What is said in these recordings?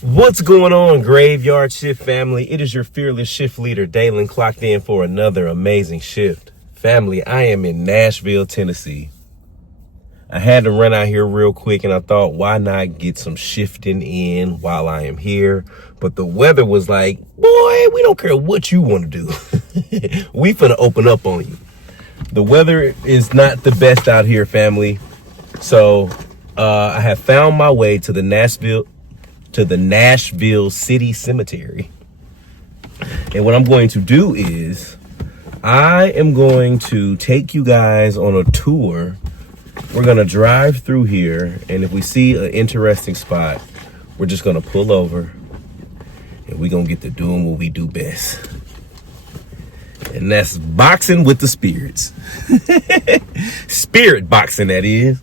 What's going on, Graveyard Shift family? It is your fearless shift leader, Dalen, clocked in for another amazing shift. Family, I am in Nashville, Tennessee. I had to run out here real quick, and I thought, why not get some shifting in while I am here? But the weather was like, boy, we don't care what you want to do. We finna open up on you. The weather is not the best out here, family. So I have found my way to the Nashville City Cemetery. And what I'm going to do is I am going to take you guys on a tour. We're going to drive through here, and if we see an interesting spot, we're just going to pull over and we're going to get to doing what we do best. And that's boxing with the spirits. Spirit boxing, that is.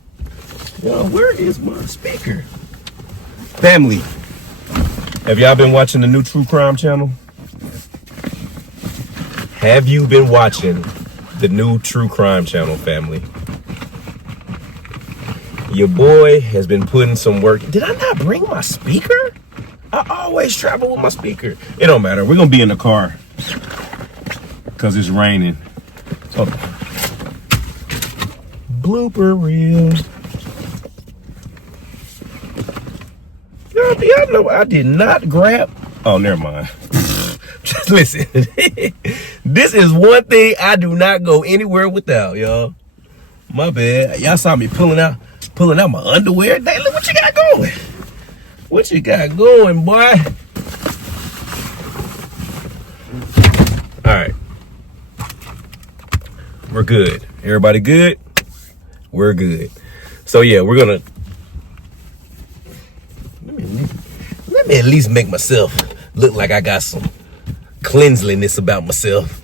Well, where is my speaker? Family, have y'all been watching the new true crime channel? Have you been watching the new true crime channel, family? Your boy has been putting some work. Did I not bring my speaker? I always travel with my speaker. It don't matter. We're going to be in the car because it's raining. Hold on. Blooper reel. Y'all know I did not grab. Oh, never mind. Just listen. This is one thing I do not go anywhere without, y'all. My bad. Y'all saw me pulling out my underwear. Hey, look what you got going. What you got going, boy? All right. We're good. Everybody good? We're good. So yeah, we're gonna let me at least make myself look like I got some cleanliness about myself.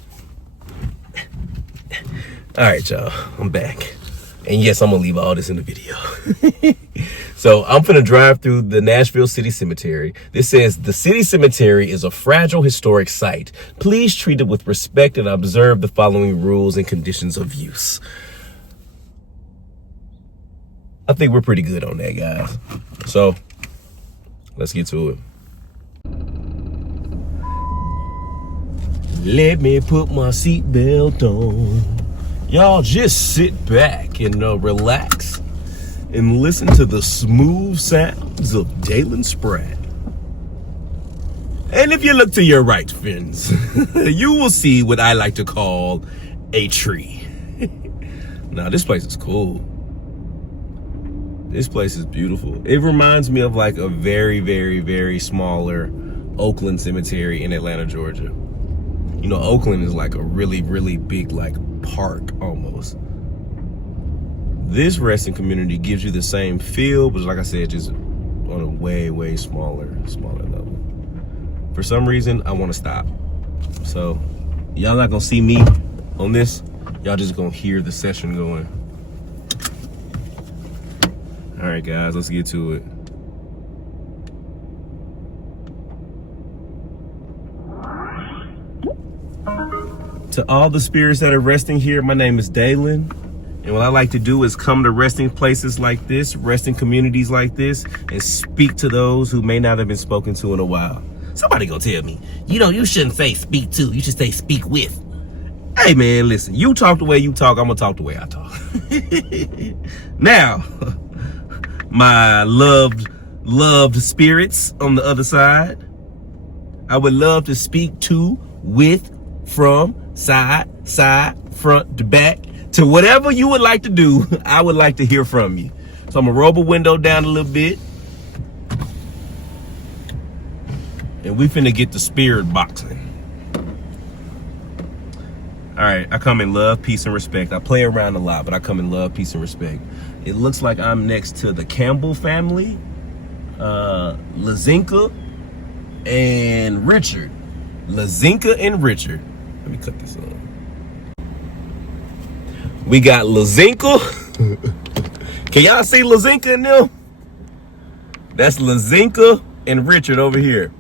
All right, y'all, I'm back. And yes, I'm gonna leave all this in the video. So I'm gonna drive through the Nashville City Cemetery. This says, the city cemetery is a fragile historic site. Please treat it with respect and observe the following rules and conditions of use. I think we're pretty good on that, guys. So let's get to it. Let me put my seatbelt on. Y'all just sit back and relax and listen to the smooth sounds of Dalen Spratt. And if you look to your right, friends, you will see what I like to call a tree. Now, this place is cool. This place is beautiful. It reminds me of like a very, very, very smaller Oakland cemetery in Atlanta, Georgia. You know, Oakland is like a really, really big like park almost. This resting community gives you the same feel, but like I said, just on a way, way smaller level. For some reason, I want to stop. So y'all not gonna see me on this. Y'all just gonna hear the session going. All right, guys, let's get to it. To all the spirits that are resting here, my name is Dalen. And what I like to do is come to resting places like this, resting communities like this, and speak to those who may not have been spoken to in a while. Somebody gonna tell me, you shouldn't say speak to, you should say speak with. Hey man, listen, you talk the way you talk, I'm gonna talk the way I talk. Now, my loved spirits on the other side, I would love to speak to, with, from, side, front to back, to whatever you would like to do. I would like to hear from you. So I'm gonna roll the window down a little bit, and we finna get the spirit boxing. All right, I come in love, peace, and respect. I play around a lot, but I come in love, peace, and respect. It looks like I'm next to the Campbell family, Lazinka and Richard. Lazinka and Richard. Let me cut this on. We got Lazinka. Can y'all see Lazinka in them? That's Lazinka and Richard over here.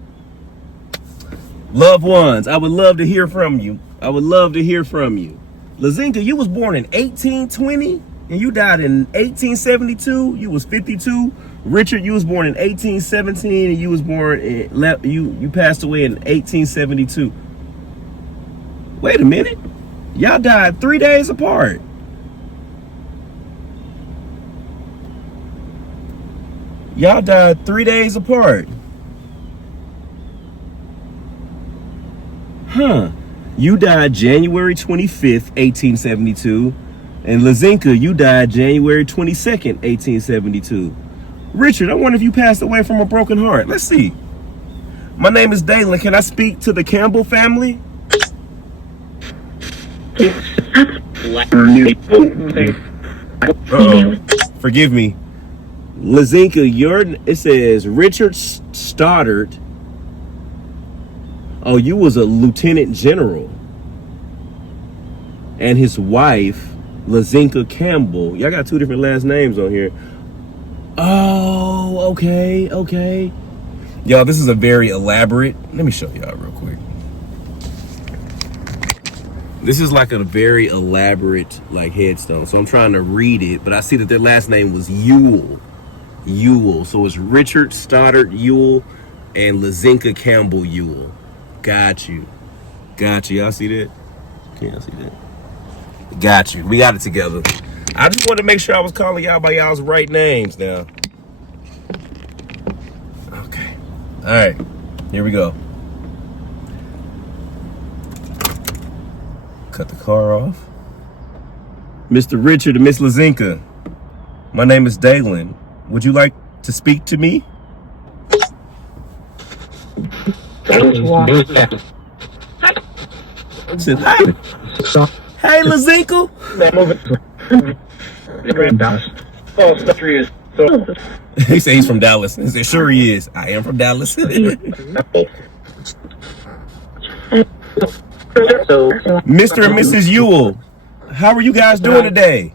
Loved ones, I would love to hear from you. I would love to hear from you. Lazinka, you was born in 1820 and you died in 1872. You was 52. Richard, you was born in 1817 and you was born in, you passed away in 1872. Wait a minute. Y'all died 3 days apart. Y'all died 3 days apart. Huh. You died January 25th, 1872. And Lazinka, you died January 22nd, 1872. Richard, I wonder if you passed away from a broken heart. Let's see. My name is Dalen. Can I speak to the Campbell family? Forgive me. Lazinka, it says Richard Stoddard. Oh, you was a lieutenant general. And his wife, Lazinka Campbell. Y'all got two different last names on here. Oh, okay. Y'all, this is a very elaborate. Let me show y'all real quick. This is like a very elaborate like headstone. So I'm trying to read it, but I see that their last name was Ewell. So it's Richard Stoddard Ewell and Lazinka Campbell Ewell. Got you. Y'all see that? Can y'all see that? Got you. We got it together. I just wanted to make sure I was calling y'all by y'all's right names now. Okay. All right. Here we go. Cut the car off. Mr. Richard and Miss Lazinka, my name is Dalen. Would you like to speak to me? Said, hi. Hey, Lazinka. He said he's from Dallas. He said, sure he is. I am from Dallas. Mr. and Mrs. Ewell, how are you guys doing today?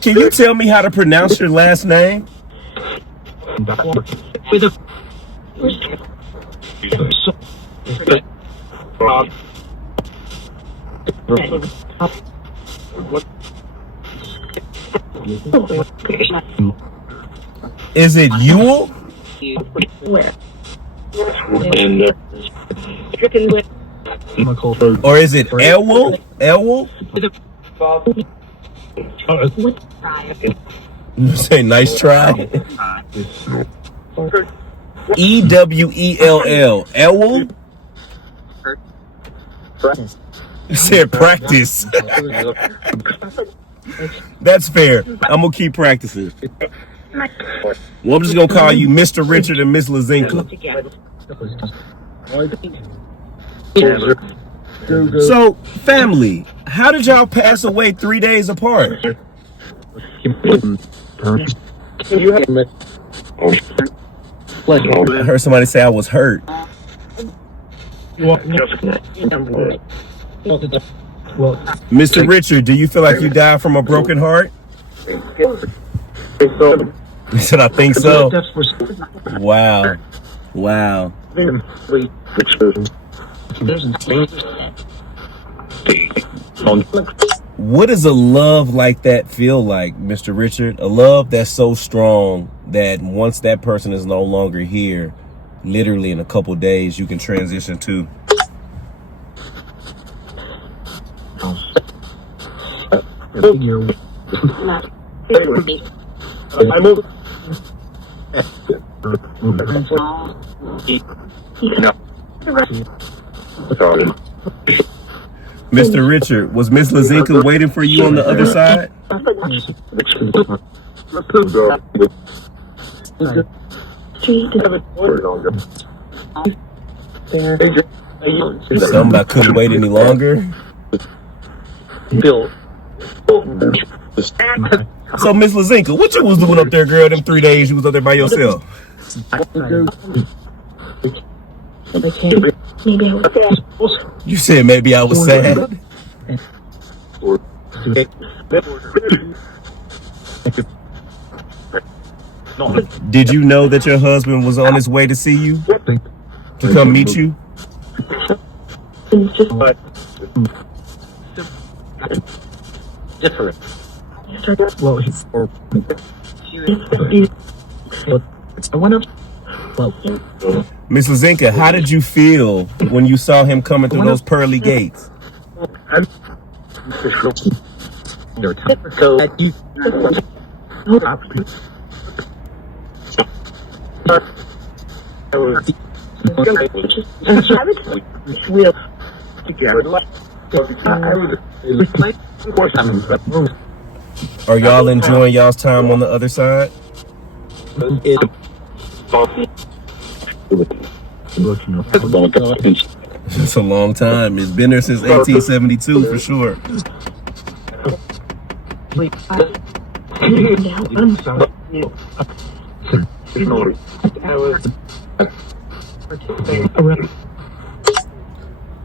Can you tell me how to pronounce your last name? Is it Ewell? Or is it Elwell? Say nice try. Ewell. Elwell? Said practice. That's fair. I'm gonna keep practicing. Well, I'm just gonna call you Mr. Richard and Miss Lazinka. So, family, how did y'all pass away 3 days apart? I heard somebody say I was hurt. Mr. Richard, do you feel like you died from a broken heart? He said, I think so. Wow. What does a love like that feel like, Mr. Richard? A love that's so strong that once that person is no longer here, literally in a couple days, you can transition to. Mr. Richard, was Miss Lazinka waiting for you on the other side? Something I couldn't wait any longer. So, Miss Lazinka, what you was doing up there, girl, them 3 days you was up there by yourself? You said maybe I was sad. Did you know that your husband was on his way to see you? to come meet you? It's just like different. Well, he's I went up. Miss Lazinka, how did you feel when you saw him coming through those pearly gates? Are y'all enjoying y'all's time on the other side? It's a long time. It's been there since 1872 for sure.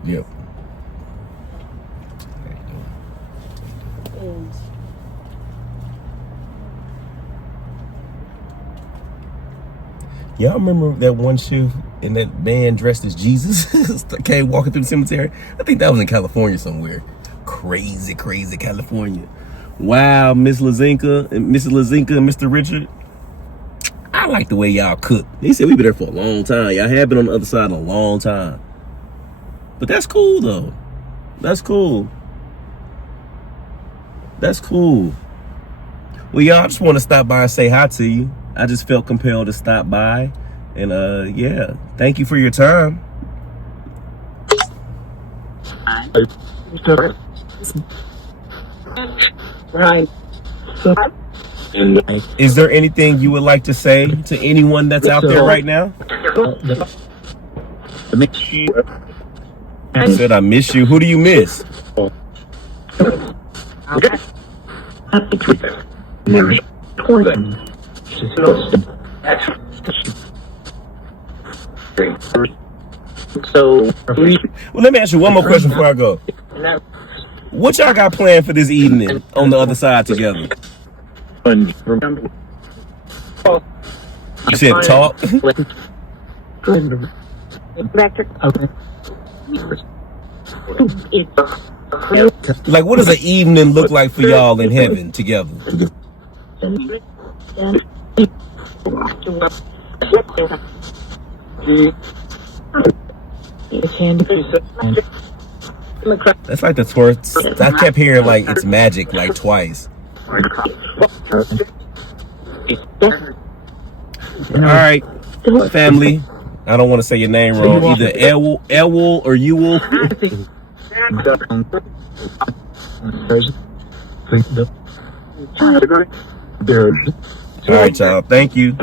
Yep. Y'all remember that one shift and that man dressed as Jesus came walking through the cemetery? I think that was in California somewhere. Crazy, crazy California. Wow, Miss Lazinka and Mrs. Lazinka and Mr. Richard. I like the way y'all cook. They said we've been there for a long time. Y'all have been on the other side a long time. But that's cool though. That's cool. That's cool. Well, y'all, I just want to stop by and say hi to you. I just felt compelled to stop by. And yeah, thank you for your time. Right. Is there anything you would like to say to anyone that's out there right now? I said I miss you. Who do you miss? So, well, let me ask you one more question before I go. What y'all got planned for this evening on the other side together? You said talk? Like, what does an evening look like for y'all in heaven together? That's like the twerks. I kept hearing like it's magic like twice. All right, family. I don't want to say your name wrong. Either Elwol or Ewol. All right, y'all. Thank you.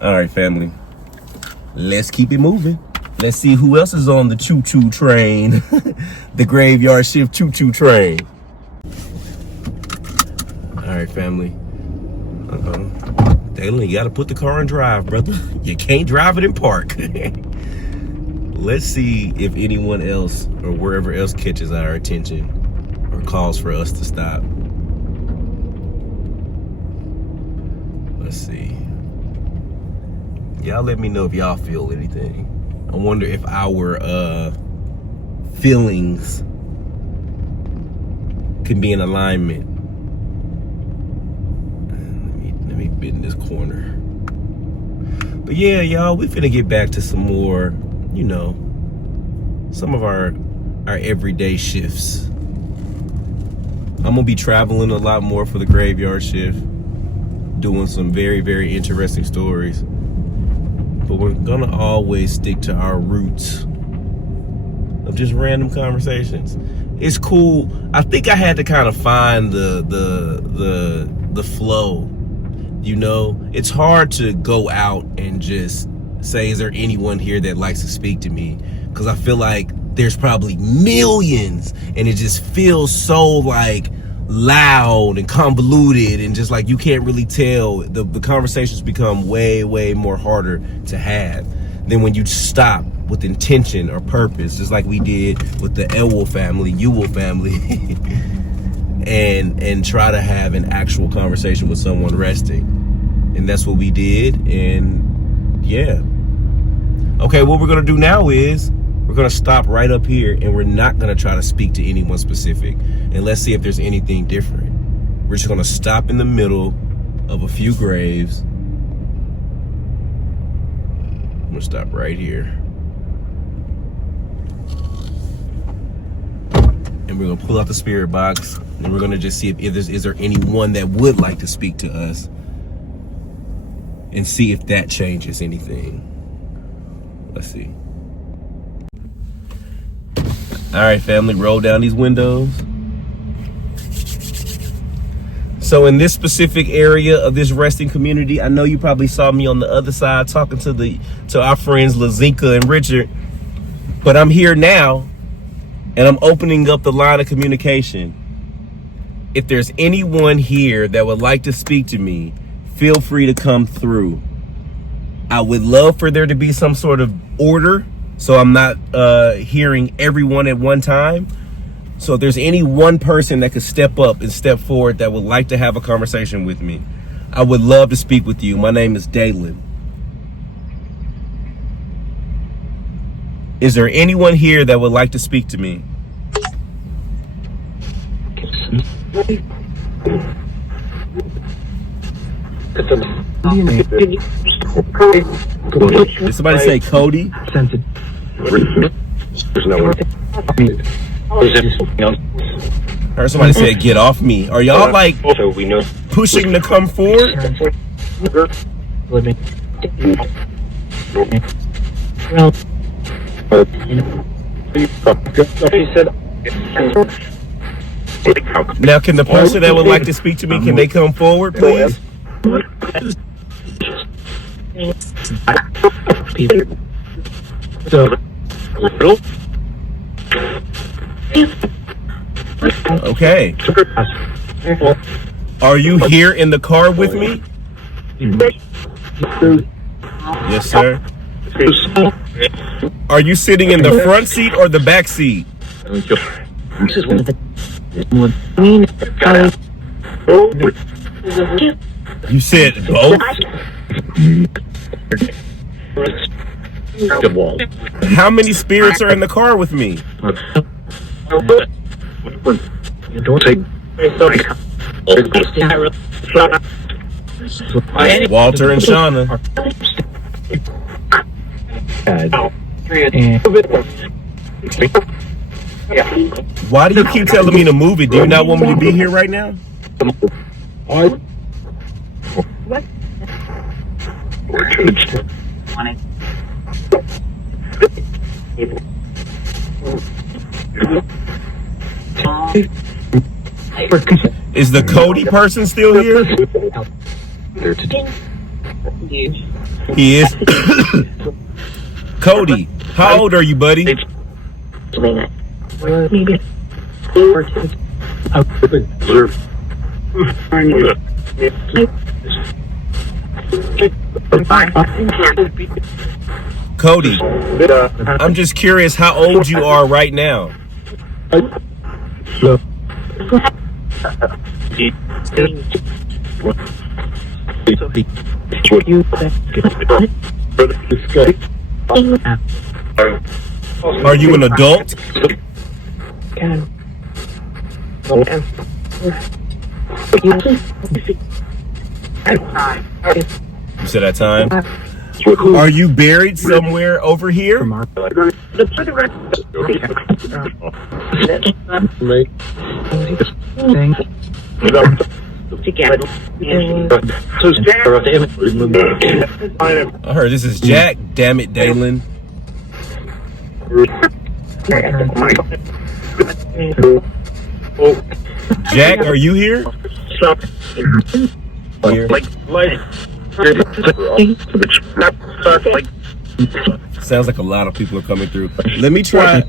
All right, family. Let's keep it moving. Let's see who else is on the choo-choo train. The graveyard shift choo-choo train. All right, family. Dalen, you gotta put the car in drive, brother. You can't drive it in park. Let's see if anyone else or wherever else catches our attention or calls for us to stop. Let's see. Y'all let me know if y'all feel anything. I wonder if our feelings can be in alignment. Let me bend this corner. But yeah, y'all, we finna get back to some more, you know, some of our everyday shifts. I'm gonna be traveling a lot more for the graveyard shift, doing some very, very interesting stories. But we're gonna always stick to our roots of just random conversations. It's cool. I think I had to kind of find the flow. You know, it's hard to go out and just say, is there anyone here that likes to speak to me? Because I feel like there's probably millions, and it just feels so like loud and convoluted, and just like you can't really tell. The conversations become way, way more harder to have than when you stop with intention or purpose, just like we did with the Ewol family, and try to have an actual conversation with someone resting. And that's what we did, and Yeah. Okay, what we're gonna do now is we're gonna stop right up here, and we're not gonna try to speak to anyone specific, and let's see if there's anything different. We're just gonna stop in the middle of a few graves. I'm gonna stop right here, and we're gonna pull out the spirit box, and we're gonna just see if is there anyone that would like to speak to us, and see if that changes anything. Let's see. All right, family, roll down these windows. So in this specific area of this resting community, I know you probably saw me on the other side talking to our friends Lazinka and Richard, but I'm here now, and I'm opening up the line of communication. If there's anyone here that would like to speak to me, feel free to come through. I would love for there to be some sort of order, so I'm not hearing everyone at one time. So if there's any one person that could step up and step forward that would like to have a conversation with me, I would love to speak with you. My name is Dalen. Is there anyone here that would like to speak to me? Did somebody say Cody? There's no one. I heard somebody say get off me. Are y'all like pushing to come forward? Now, can the person that would like to speak to me, can they come forward, please? Okay. Are you here in the car with me? Yes, sir. Are you sitting in the front seat or the back seat? You said both? How many spirits are in the car with me? Walter and Shauna. Why do you keep telling me to move it? Do you not want me to be here right now? Is the Cody person still here? He is. Cody, how old are you, buddy? Cody, I'm just curious how old you are right now. Are you an adult? You said that time? Are you buried somewhere over here? I heard this is Jack. Damn it, Dalen. Jack, are you here? Here. Sounds like a lot of people are coming through. Let me try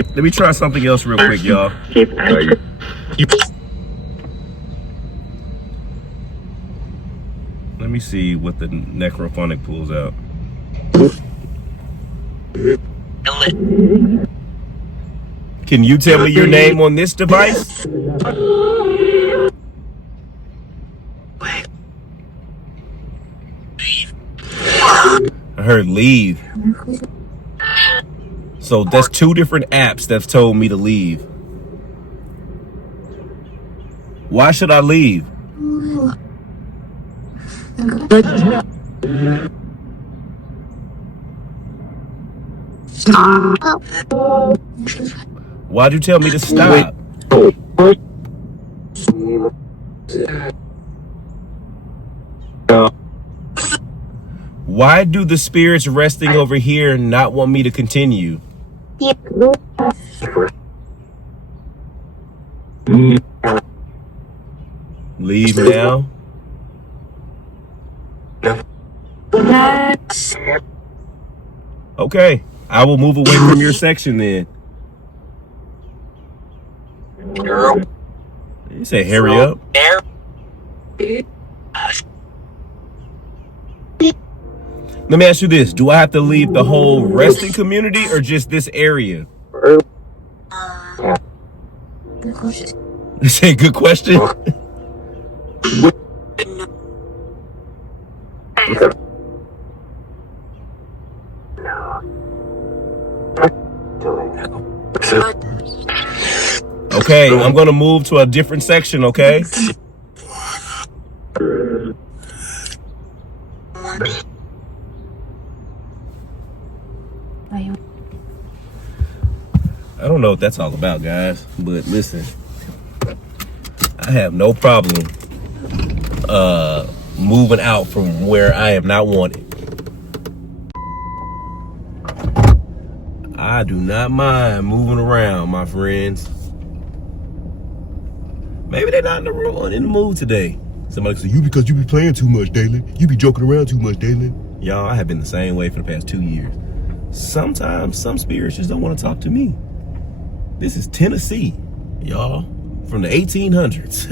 something else real quick, y'all. Let me see what the necrophonic pulls out. Can you tell me your name on this device? I heard leave. So that's 2 different apps that's told me to leave. Why should I leave? Why'd you tell me to stop? Why do the spirits resting over here not want me to continue? Leave now? Okay, I will move away from your section then. You say hurry up. Let me ask you this. Do I have to leave the whole resting community or just this area? You say good question? Okay, I'm gonna move to a different section, okay? I don't know what that's all about, guys, but listen, I have no problem moving out from where I am not wanted. I do not mind moving around, my friends. Maybe they're not in the mood today. Somebody say, because you be playing too much, Dalen. You be joking around too much, Dalen. Y'all, I have been the same way for the past 2 years. Sometimes some spirits just don't want to talk to me. This is Tennessee, y'all, from the 1800s.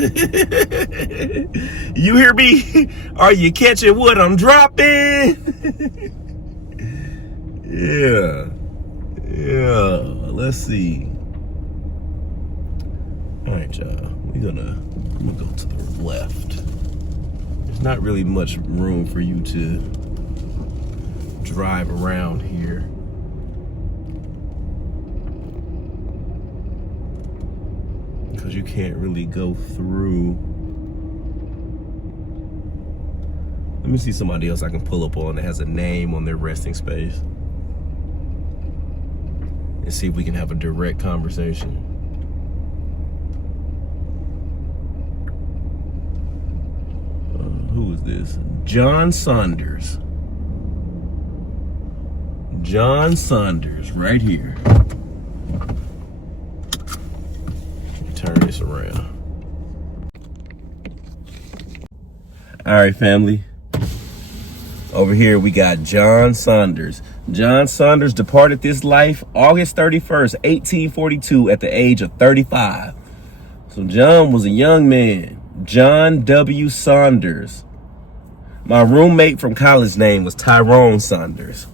You hear me? Are you catching what I'm dropping? Yeah. Let's see. All right, y'all. I'm gonna go to the left. There's not really much room for you to drive around here. Because you can't really go through. Let me see somebody else I can pull up on that has a name on their resting space. And see if we can have a direct conversation. Who is this? John Saunders. John Saunders, right here. Turn this around. All right, family. Over here, we got John Saunders. John Saunders departed this life August 31st, 1842 at the age of 35. So John was a young man. John W. Saunders. My roommate from college name was Tyrone Saunders.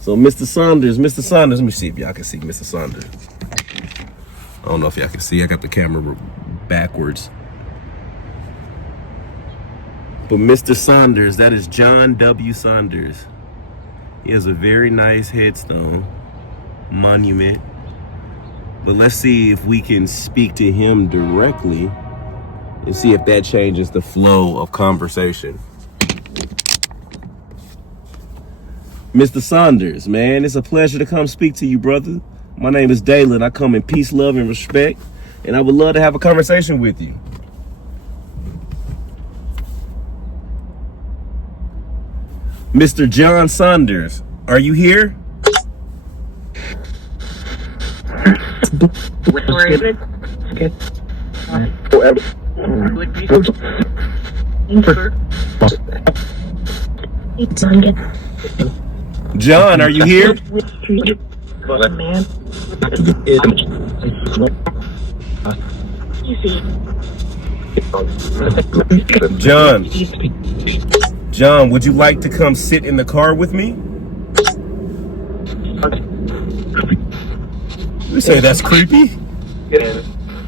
So Mr. Saunders, let me see if y'all can see Mr. Saunders. I don't know if y'all can see, I got the camera backwards. But Mr. Saunders, that is John W. Saunders. He has a very nice headstone, monument. But let's see if we can speak to him directly and see if that changes the flow of conversation. Mr. Saunders, man, it's a pleasure to come speak to you, brother. My name is Dalen. I come in peace, love, and respect, and I would love to have a conversation with you. Mr. John Saunders, are you here? John, are you here? John, would you like to come sit in the car with me? You say that's creepy?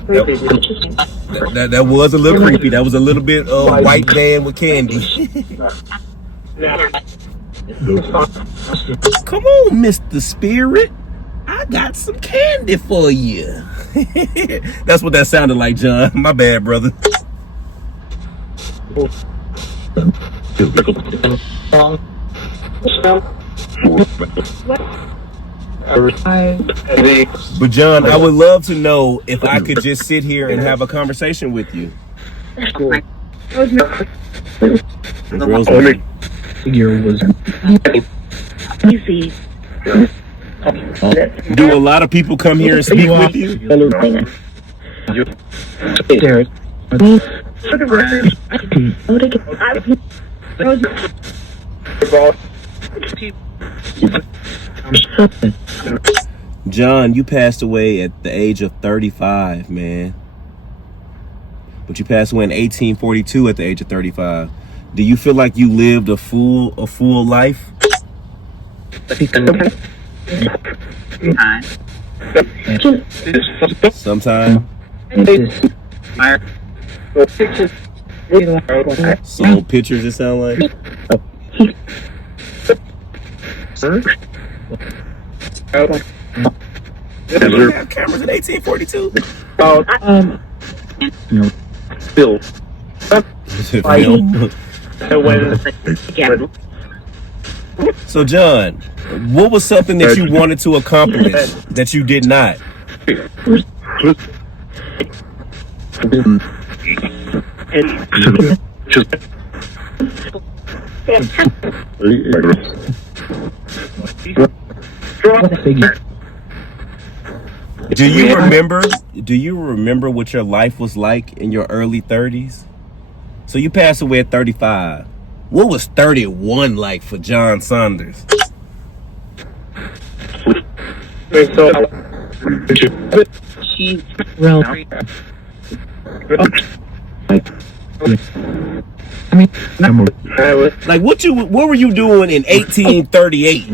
That was a little creepy. That was a little bit white man with candy. Come on, Mr. Spirit. I got some candy for you. That's what that sounded like, John. My bad, brother. But John, I would love to know if I could just sit here and have a conversation with you. Rosemary. Figure was easy. Do a lot of people come here and speak with you? Derek. For the record, John, you passed away at the age of 35, man. But you passed away in 1842 at the age of 35. Do you feel like you lived a full life? Sometime. So pictures, it sound like. We have cameras in 1842. Bill. So John, what was something that you wanted to accomplish that you did not? Do you remember what your life was like in your early 30s? So you passed away at 35. What was 31 like for John Saunders? Like what were you doing in 1838?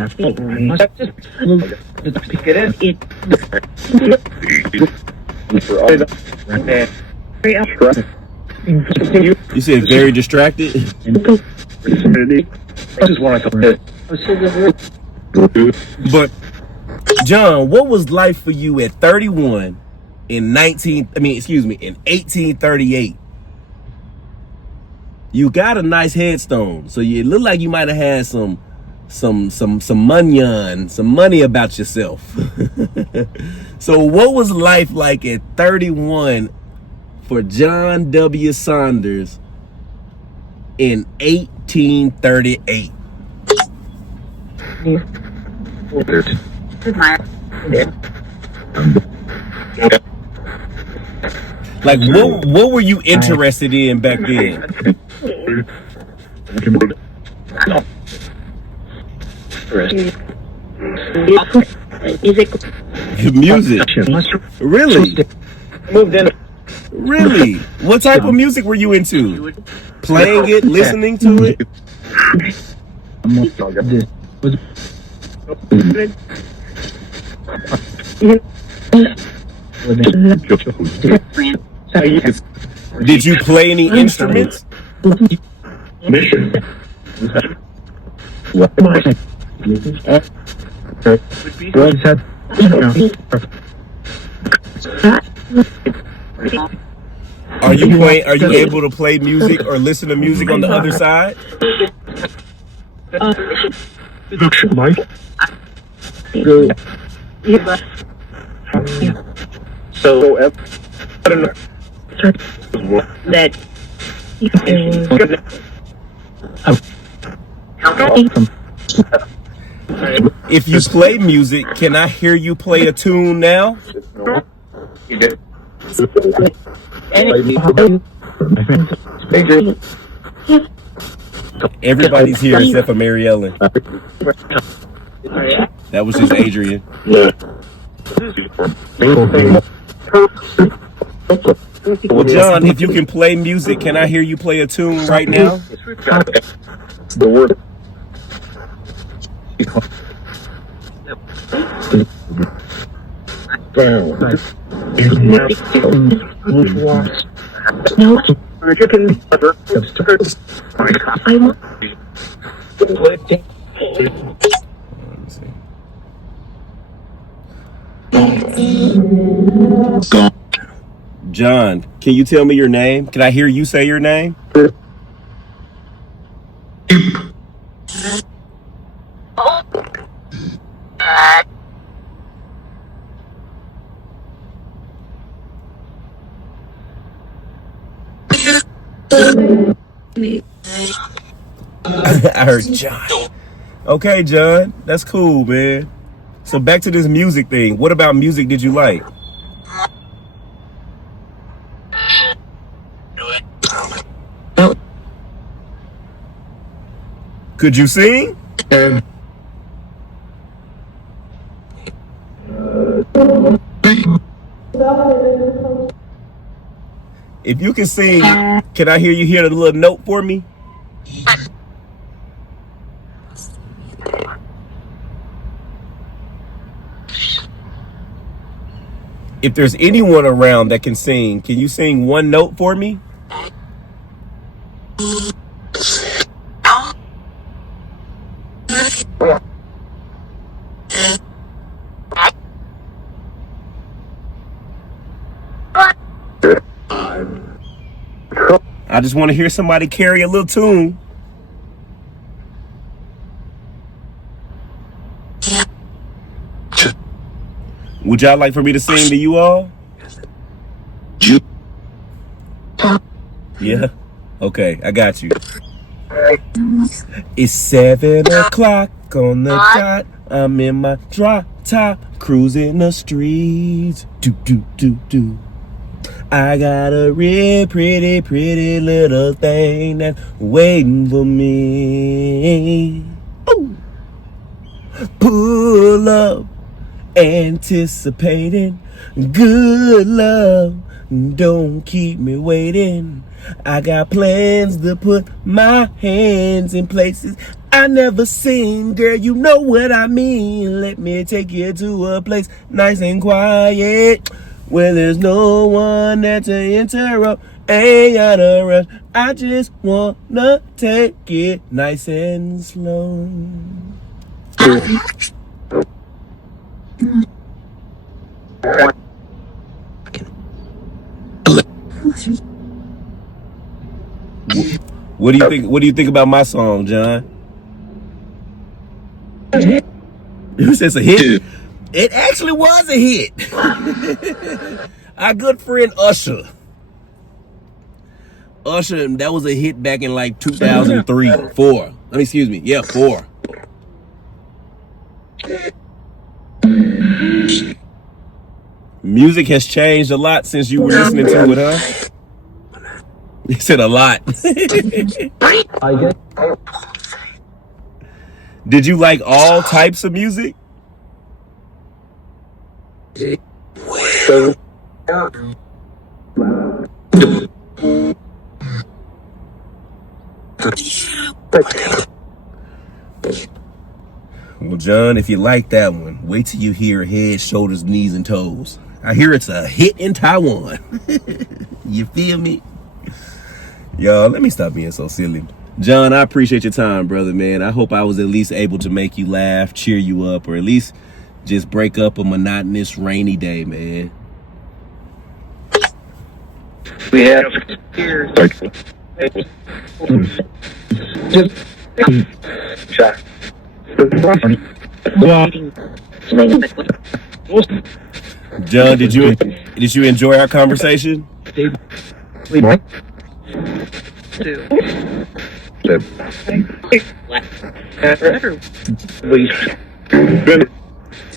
You said very distracted? But John, what was life for you at 31 in 1838? You got a nice headstone, so you look like you might have had some money about yourself. So what was life like at 31 for John W. Saunders in 1838? Like what were you interested in back then? Music. Really? Really? What type of music were you into? Playing it, listening to it? Did you play any instruments? Are you able to play music or listen to music on the other side? So I don't know that if you play music, can I hear you play a tune now? Everybody's here except for Mary Ellen. That was just Adrian. Well, John, if you can play music, can I hear you play a tune right now? the word. no, John, can you tell me your name? Can I hear you say your name? I heard John. Okay, John, that's cool, man. So back to this music thing. What about music did you like? Could you sing? If you can sing, can I hear you hear the little note for me? If there's anyone around that can sing, can you sing one note for me? I just want to hear somebody carry a little tune. Would y'all like for me to sing to you all? Yeah? Okay, I got you. It's 7 o'clock on the dot. I'm in my drop top, cruising the streets. Do, do, do, do. I got a real pretty, pretty little thing that's waiting for me. Ooh. Pull up, anticipating good love. Don't keep me waiting. I got plans to put my hands in places I never seen. Girl, you know what I mean. Let me take you to a place nice and quiet, where there's no one there to interrupt. Ain't gotta rush. I just wanna take it nice and slow. What do you think? What do you think about my song, John? You said it's a hit. It actually was a hit. Our good friend Usher, that was a hit back in like 2003, 4. Excuse me, yeah, 4. Music has changed a lot since you were listening to it, huh? You said a lot. Did you like all types of music? Well, John, if you like that one, wait till you hear Head, Shoulders, Knees, and Toes. I hear it's a hit in Taiwan. You feel me? Y'all, let me stop being so silly. John, I appreciate your time, brother, man. I hope I was at least able to make you laugh, cheer you up, or at least just break up a monotonous rainy day, man. We have John, did you enjoy our conversation?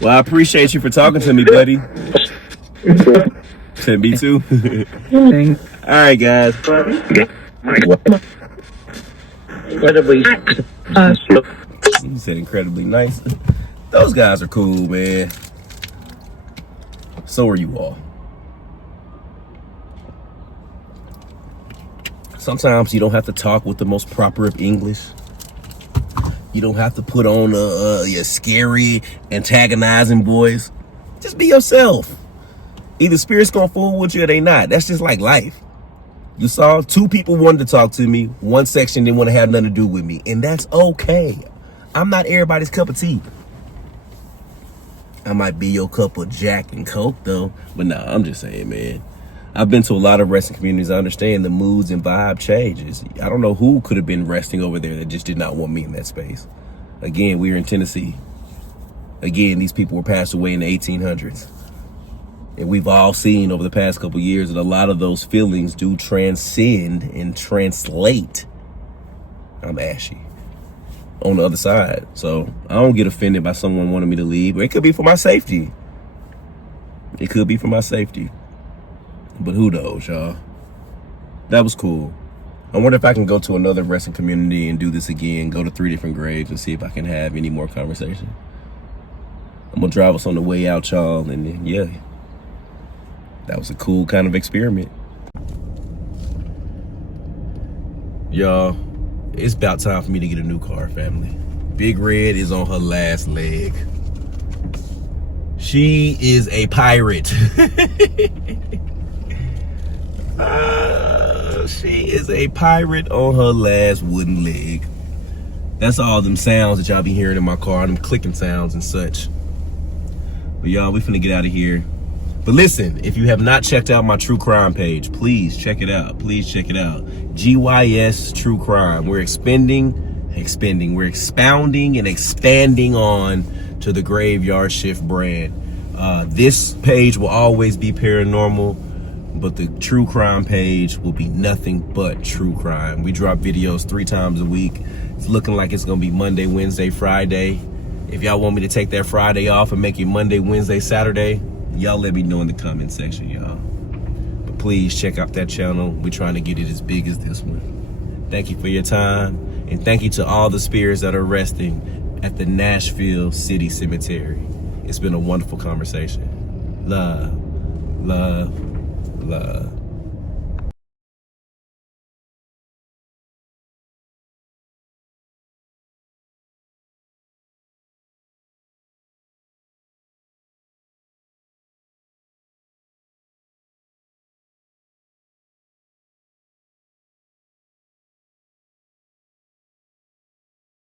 Well, I appreciate you for talking to me, buddy. Me too. All right, guys. You said incredibly nice. Those guys are cool, man. So are you all. Sometimes you don't have to talk with the most proper of English. You don't have to put on your scary, antagonizing voice. Just be yourself. Either spirit's gonna fool with you or they not. That's just like life. You saw 2 people wanted to talk to me. 1 section didn't want to have nothing to do with me. And that's okay. I'm not everybody's cup of tea. I might be your cup of Jack and Coke though. But nah, I'm just saying, man. I've been to a lot of resting communities. I understand the moods and vibe changes. I don't know who could have been resting over there that just did not want me in that space. Again, we're in Tennessee. Again, these people were passed away in the 1800s. And we've all seen over the past couple of years that a lot of those feelings do transcend and translate. I'm ashy on the other side. So I don't get offended by someone wanting me to leave. Or it could be for my safety. It could be for my safety. But who knows, y'all? That was cool. I wonder if I can go to another resting community and do this again, go to 3 different graves and see if I can have any more conversation. I'm gonna drive us on the way out, y'all, and then, yeah. That was a cool kind of experiment. Y'all, it's about time for me to get a new car, family. Big Red is on her last leg. She is a pirate. She is a pirate on her last wooden leg. That's all them sounds that y'all be hearing in my car, them clicking sounds and such. But y'all, we finna get out of here. But listen, if you have not checked out my true crime page, please check it out. Please check it out. GYS True Crime. We're expounding and expanding on to the Graveyard Shift brand. This page will always be paranormal, but the true crime page will be nothing but true crime. We drop videos 3 times a week. It's looking like it's gonna be Monday, Wednesday, Friday. If y'all want me to take that Friday off and make it Monday, Wednesday, Saturday, y'all let me know in the comment section, y'all. But please check out that channel. We're trying to get it as big as this one. Thank you for your time. And thank you to all the spirits that are resting at the Nashville City Cemetery. It's been a wonderful conversation. Love, love, love.